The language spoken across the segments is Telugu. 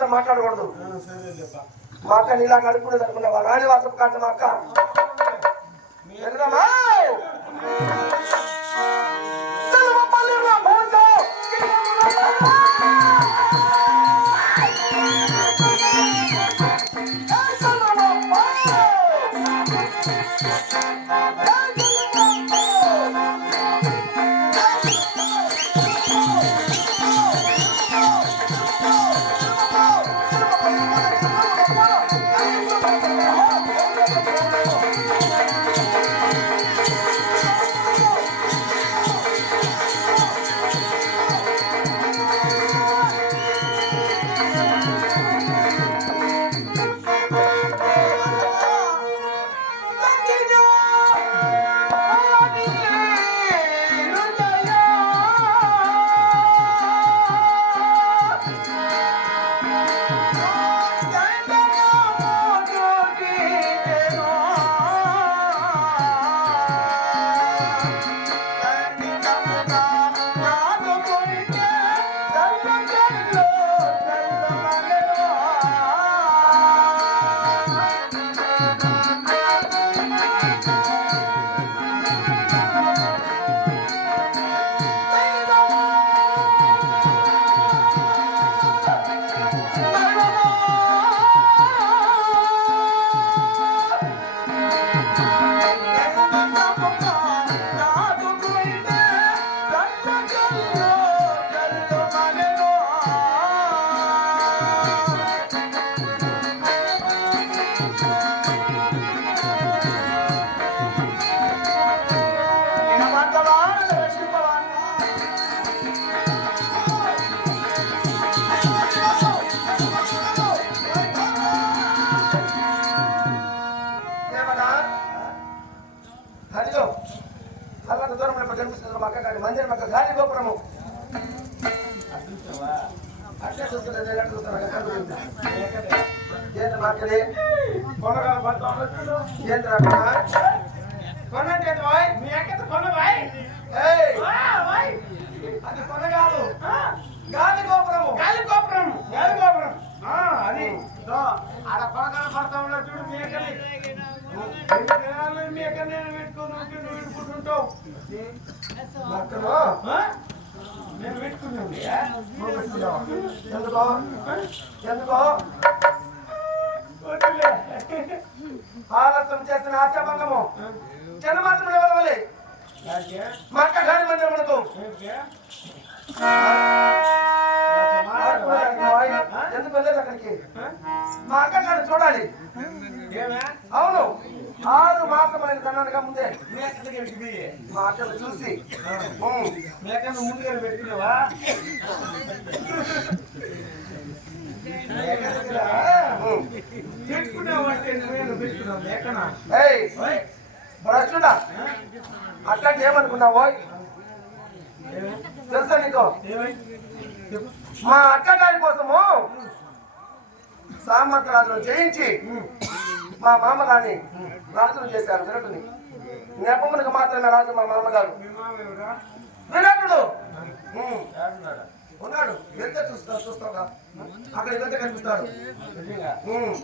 మాట్లాడకూడదు. మా అక్క నీలా నడుపుకునేది అనుకున్నావా? రాణి వాసపు కాదు మా అక్క. గోపురము అట్లే చూస్తున్నా నేను ఎట్లా చూస్తున్నా అక్కడ కనిపిస్తుంది. బాయ్ మీ కొన బాయ్ అది గాలి గోపురము గాలి గోపురము గాలి గోపురం ఆ, అది దో, ఆడ పడతా ఉన్నా చూడు మేకని నేను పెట్టుకుని ఉంటే నువ్వు పెట్టుకుంటుంటావు? నేను పెట్టుకున్నాను? ఎందుకో ఎందుకో. ఆలస్యం చేసిన ఆశాభంగము జనమాత్రం ఎవరవలే యాకే? మా అక్క గారి మందిరమునకు ఏంకే? ఎందుకు వెళ్ళలేదు అక్కడికి? మా అక్క చూడాలి ఏమే? మాసమైన కన్నానుగా ముందే. మా అక్కను చూసి. ఉమ్, మేకను ముందుగా పెట్టుకున్నావు మేకనా. భ్రష్టుడా ఆ? అట్లాంటి ఏమనుకున్నావో ఏమే? తెలుసా నీకు. మా అక్క గారి కోసము సామంతరాజును జయించి మా మామగారిని రాజును చేశారు విరటుని నెపమునకు మాత్రమే రాజు మా మామగారు. మామ ఏడున్నాడా? ఉన్నాడు. వెళ్తే చూస్తా చూస్తావుగా అక్కడ వెళ్తే కనిపిస్తాడు? నిజంగా? ఉమ్.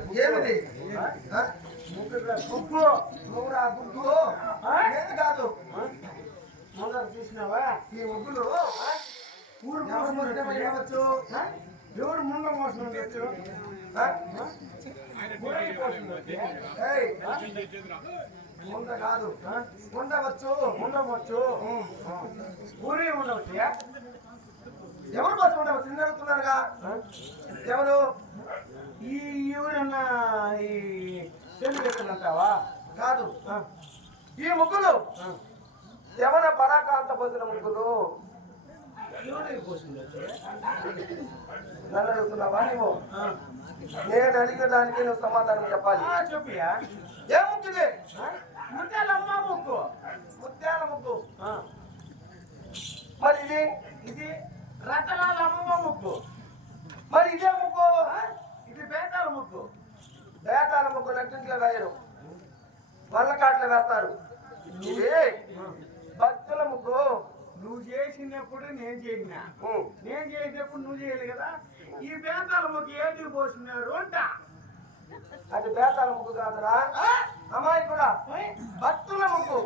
ముగ్గురు ముగ్గు. నువ్వురా గుడ్డు ఆ? లేదు కాదు. ముందర చూసినావా ఈ ముగ్గులు ఊరు ఎవరు మోసం ముగ్గులు ఏమవచ్చు? ఆ? ఎవరు ముండ మోసం. ఏయ్, ముంద కాదు? ఉండవచ్చు. ఉండవచ్చు. ఊరి ఉండవచ్చు ఎవరి కోసం ఉండవచ్చు? నిన్ను ఎవరు? ఈ ఊరన్నా ఈ కాదు. ఈ ముగ్గులు. ఎవర పరాకాంత పొందిన ముగ్గులు? నన్ను అడుగుతున్నావా నువ్వు నేను అడిగిన దానికి నువ్వు సమాధానం చెప్పాలి. చెప్పియా? ఏ ముగ్గుది ముత్యాలమ్మ ముక్కు ముత్యాల ముగ్గు. మరి ఇది? ఇది రతనాల అమ్మ ముక్కు మరి ఇదే ముగ్గు? బేతాల ముక్కు బేటాల ముగ్గు నట్టింట్లో వేయరు. వల్లకాట్లు వేస్తారు. ఇది భక్తుల ముగ్గు. నువ్వు చేసినప్పుడు నేను చేసిన. నేను చేసినప్పుడు నువ్వు చేయలేదు కదా? ఈ బేతాల ముక్కు ఏంటి పోసినారు అంట. అది బేతాల ముగ్గు కాదురా. అమ్మాయి కూడా భక్తుల ముగ్గు.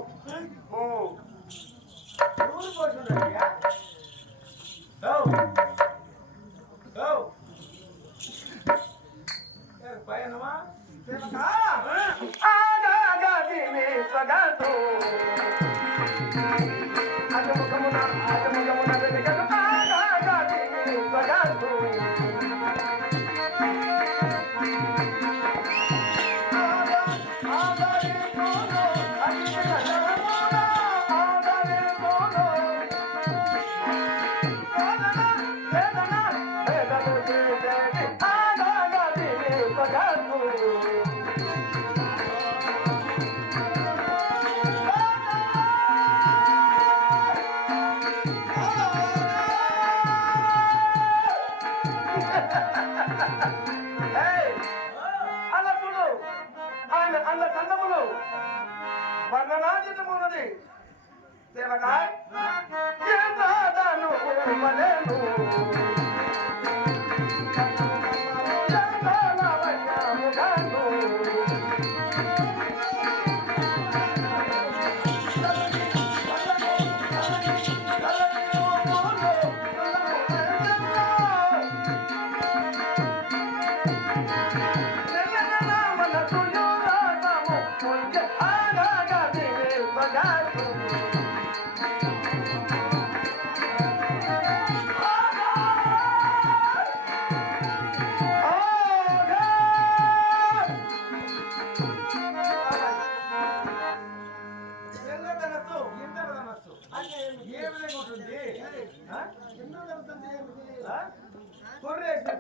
కొర్రేసి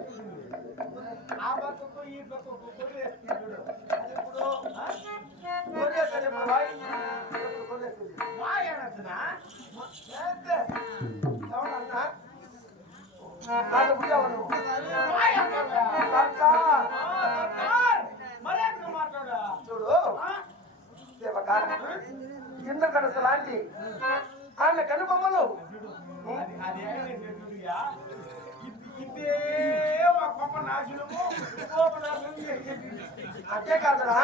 ఆ పక్కకు ఈ పక్కకు కొర్రేసి చూడు ఇప్పుడు ఆ? అనొచ్చునా? చూడు కింద కడస లాంటి ఆమె కనుబొమ్మలు అది అది అంతే కాదురా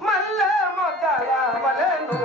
మళ్ళా మొదల వలను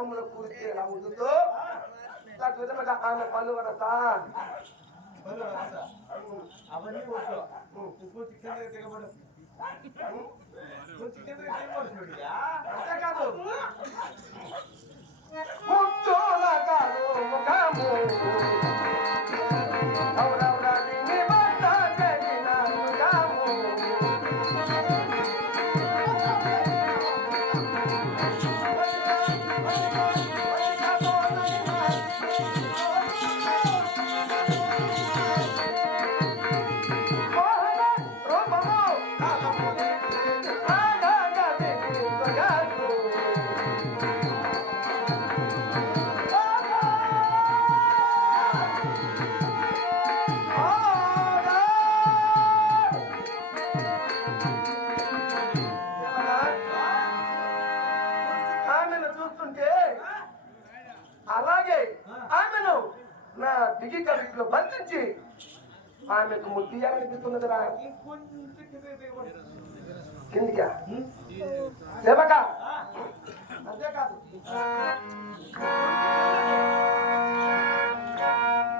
క్రమంలో కూరిస్తే ఎలా ఉంటుందో? విధముగా ఆమె పళ్ళు రాస. అవన్నీ వద్దు. కొంచెం కిందకి దిగి బంధించి ఆమెకు ముద్దియాలనిపిస్తున్నదిరా ఇంకొంచెం కిందకి దిగబడు. కిందికా? సేవక అంతేకాదు.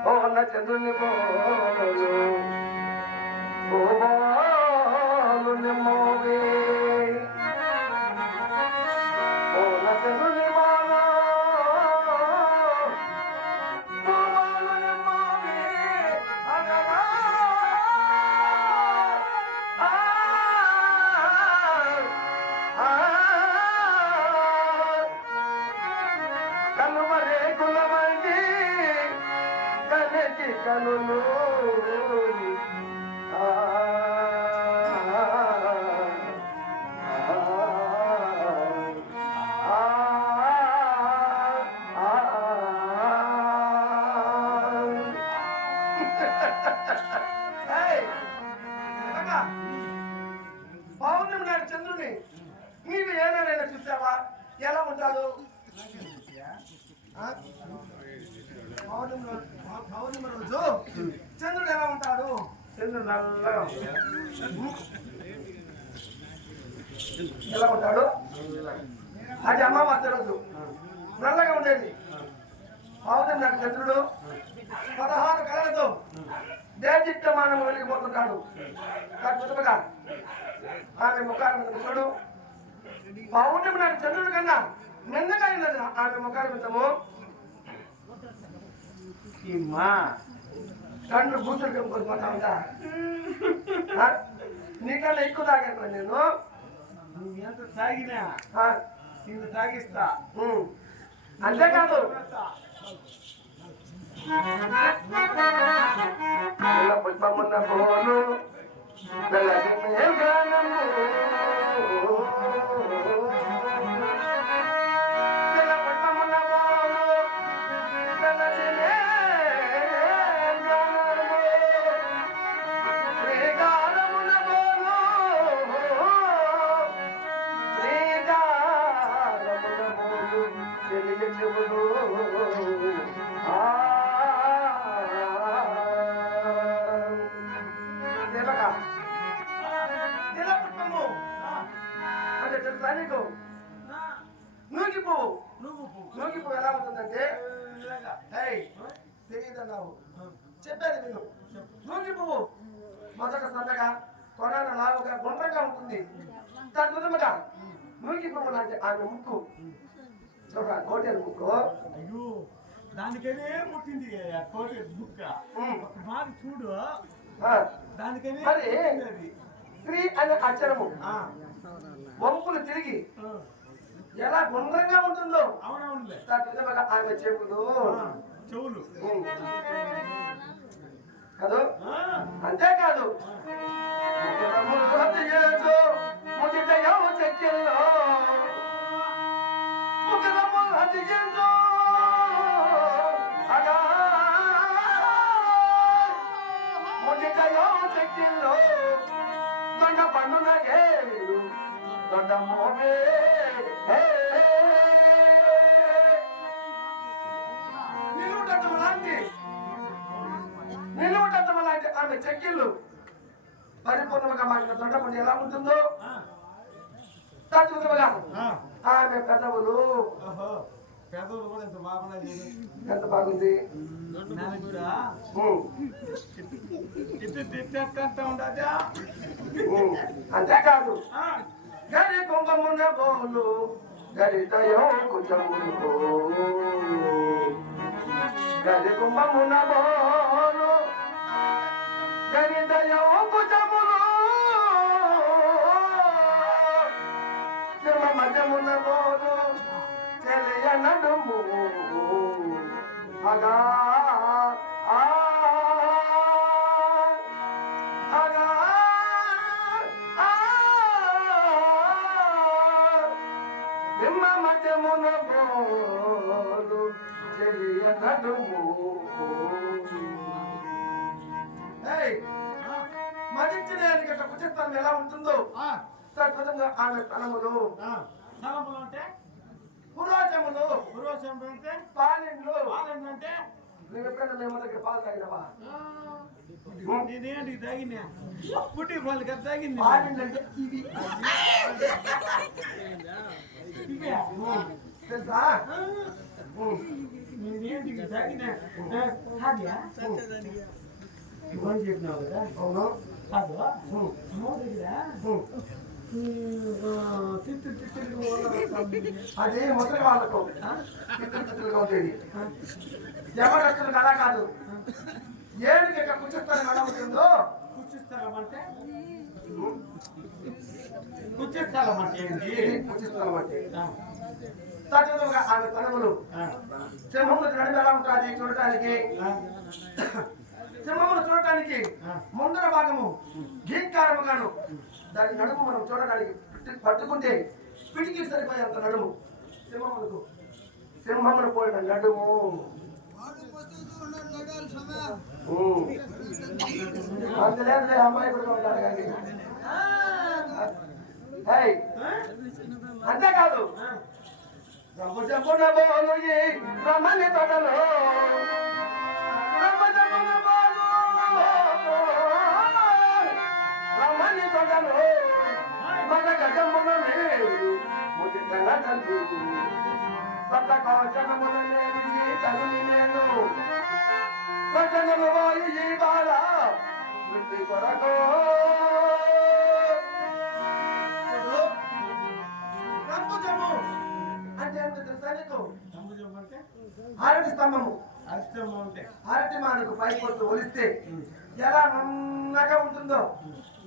ఓ నా చంద్రుని పోలు ఓ పౌర్ణమి రోజు రోజు చంద్రుడు ఎలా ఉంటాడు చంద్రుడు నల్లగా ఎలా ఉంటాడు అది అమావాస్య రోజు నల్లగా ఉండేది పౌర్ణమి నాడు చంద్రుడు పదహారు కళలతో దేజిత్తమానం వెళ్ళిపోతుంటాడు అద్భుతముగా ఆమె ముఖాల మీద చూడు పౌర్ణమి నాడు చంద్రుడి కన్నా నిన్నగా ఆమె ముఖాల ఈ మా కళ్ళు బూతులు ఉంటా ఆ? నీకన్నా ఎక్కువ తాగాను నేను. నువ్వు ఎంత తాగినా? ఆ, నిన్ను తాగిస్తా. అంతేకాదు. పుష్పమున్న వెల్లడి తెలుసా నీకు. నూకి పువ్వు ఎలా ఉంటుందంటే? తెలియదన్నావు చెప్పేది విను. నూకి పువ్వు మొదట సన్నగా కొనాల లావుగా గుండ్రంగా ఉంటుంది. తద్భుతముగా నూకి పువ్వు లాంటి ఆమె ముక్కు. చూడ కోటేరు ముక్కు. అయ్యో దానికనే పుట్టింది ఆ కోటి బుక్క ఉమ్. ఒక మాట చూడు. ఆ, దానికనే మరి? స్త్రీ అనే అక్షరము. వంపులు తిరిగి ఎలా గుండ్రంగా ఉంటుందో. ఆమె చెవులు. చెవులు. కాదు? ఉంటుందో ఆమె చూడు. ఎంత బాగుంది. అంతేకాదు. గరి కుంభమున బోలు గరితయో కుచములు గరి కుంభమున బోలు గరితయో కుచములు సింహ మధ్యమున బోలు తెలియ నడుము అగా మధ్యమున బోలు తెలియ నడుము ఏయ్ ఆ, మదించిన ఎన్నికట కుచిత్రం ఎలా ఉంటుందో? తద్విధంగా ఆమె తనములు తలంపులు అంటే? పురాజములు పురోషం అంటే? పాలిండ్లు. పాలన అంటే? నువ్వు ఎప్పుడైనా దగ్గర పాలు తాగినవా? నేనేంటి తగినా పుట్టి పాలు కదా తగింది. పాలిండ్లు అంటే ఇవి. ఇవే. తెలుసా? ఉమ్. నేనేంటి తగినా కాద్యా ఇవన్నీ చెప్పినావు కదా? అవును. కాదు. దగ్గర? ఉమ్. తిట్టు తిట్టు అది ముసలి వాళ్ళకు ఉండేది జబర్దస్తులు కదా కాదు ఏడుకి ఇక్కడ ఎలా ఉంటుందో కూర్చిస్థలం అంటే కూర్చిస్థలం అంటే ఆమె తనములు సింహములు నడుము ఎలా ఉంటుంది? చూడటానికి. ఆ, సింహమును చూడటానికి. ముందర భాగము గీంకారముగాను దాని నడుము మనం చూడడానికి పట్టుకుంటే పిడికి సరిపోయి అంత నడుము. సింహములకు సింహమును పోయిన నడుము. అంత లేదు అమ్మాయి కూడా ఉంటారు కానీ. అంతేకాదు. రమ్ము జమ్మున బోలు ఈ రమణి తొడలో రమ్ము జమ్మున బోలు రమణి తొడలో మన గజమున మేలు ముదితల తండ్రి. సత కోచనమున నేను ఈ తల్లి నేను. సజనము ఈ బాల కొరకు. అంటే ఏమిటో తెలుసా నీకు? అంబుజం అంటే? అరటి స్తంభము. అరటి మానకు పై పొట్టు ఒలిస్తే ఎలా నున్నగా ఉంటుందో.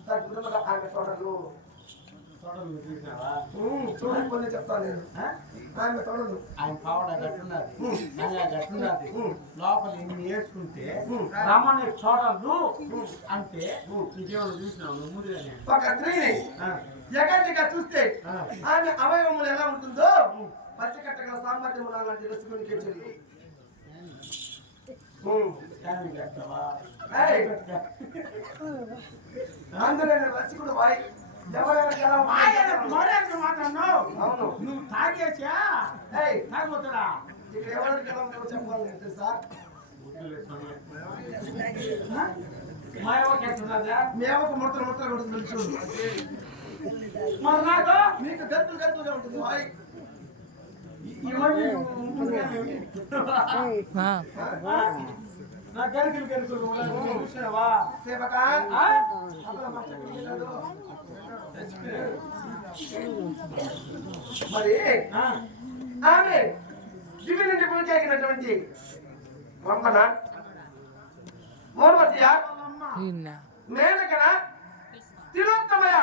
దాని గురించి ఆమె తోటలు. చూడండి కొన్ని చెప్తాను నేను? ఆమె తోటలు ఆయన పావడ గట్టున్నది ఉమ్. లోపల ఇన్ని వేసుకుంటే. రమణి చూడదు అంటే నీకేమైనా చూసినావు నువ్వు ముందుగానే. ఒక స్త్రీని చూస్తే. ఆమె అవయవములు ఎలా ఉంటుందో పసికట్టగల సామర్థ్యం అలాంటి రసుకుని కట్టవా? అందులో రసికుడు వాయి. నువ్వు తాగేసా? ఏయ్, తాగొద్దురా. ఇక్కడ ఎవరికి చెప్పాలి మేమకు ముడతలు ముడతలు మరి నాకు? మీకు గంతులు గంతులుగా ఉంటుంది వాయి. ఇవన్నీ నా గరికలు గరికలు చూసినావా లేదు. మరి. ఆమె దివి నుంచి పూజేకినటువంటి వంపన మోర్వతియ. మేనకన తిలోత్తమయ?